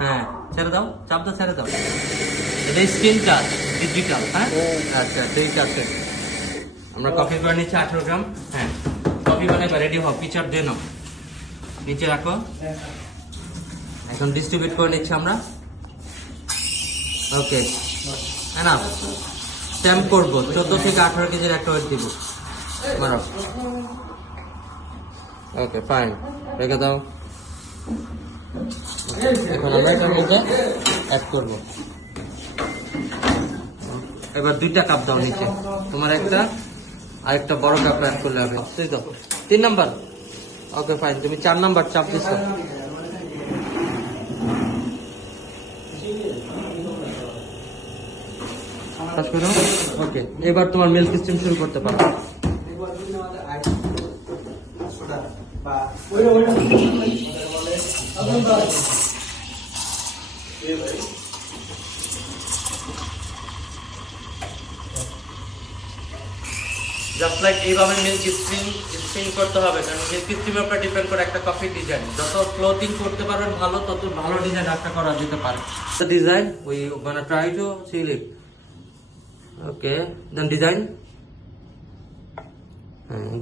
হ্যাঁ ছেড়ে দাও, চাপ দাও, ছেড়ে দাও। এটা স্ক্রিন টাচ ডিজিটাল। হ্যাঁ আচ্ছা ঠিক আছে। আমরা কফি করে নিচ্ছি 18 গ্রাম। হ্যাঁ কফি বানাইবা, রেডি হও, পিচার দিয়ে নাও, নিচে রাখো। এখন ডিস্ট্রিবিউট করে নিচ্ছি আমরা। ওকে এনাফ। স্ট্যাম্প করবো 14 থেকে 18 কেজির একটা ওয়েট দিব। মারো। ওকে ফাইন, রেখে দাও। এখন আমরা এটার মধ্যে অ্যাড করব। এবার 2টা কাপ দাও নিচে, তোমার একটা আরেকটা বড় কাপ অ্যাড করলে হবে। তুই দাও 3 নাম্বার। ওকে ফাইন, তুমি 4 নাম্বার চাপ দিচ্ছ। ওকে এবার তোমার মিল্ক স্টিম শুরু করতে পারো। জাস্ট লাইক এইভাবে মিল্ক স্টিম করতে হবে, কারণ মিল্ক স্টিমের উপর ডিপেন্ড করে একটা কফি ডিজাইন। যত ক্লোথিং করতে পারবেন ভালো, তত ভালো ডিজাইন একটা করা যেতে পারে। The design we gonna try to seal it. Okay, then design.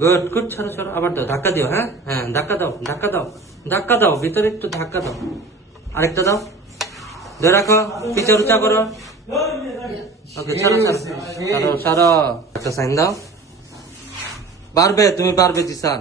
Good good, ছাড়ো ছাড়ো, আবার দাও, ধাক্কা দিও। হ্যাঁ হ্যাঁ ধাক্কা দাও, ধাক্কা দাও, ধাক্কা দাও, ভিতরে একটু ধাক্কা দাও। আরেকটা দাও, ধরে রাখো, পিছনে উঁচা করো। ওকে ছাড়ো ছাড়ো ছাড়ো ছাড়ো। একটা সাইন দাও। পারবে, তুমি পারবে জিসান।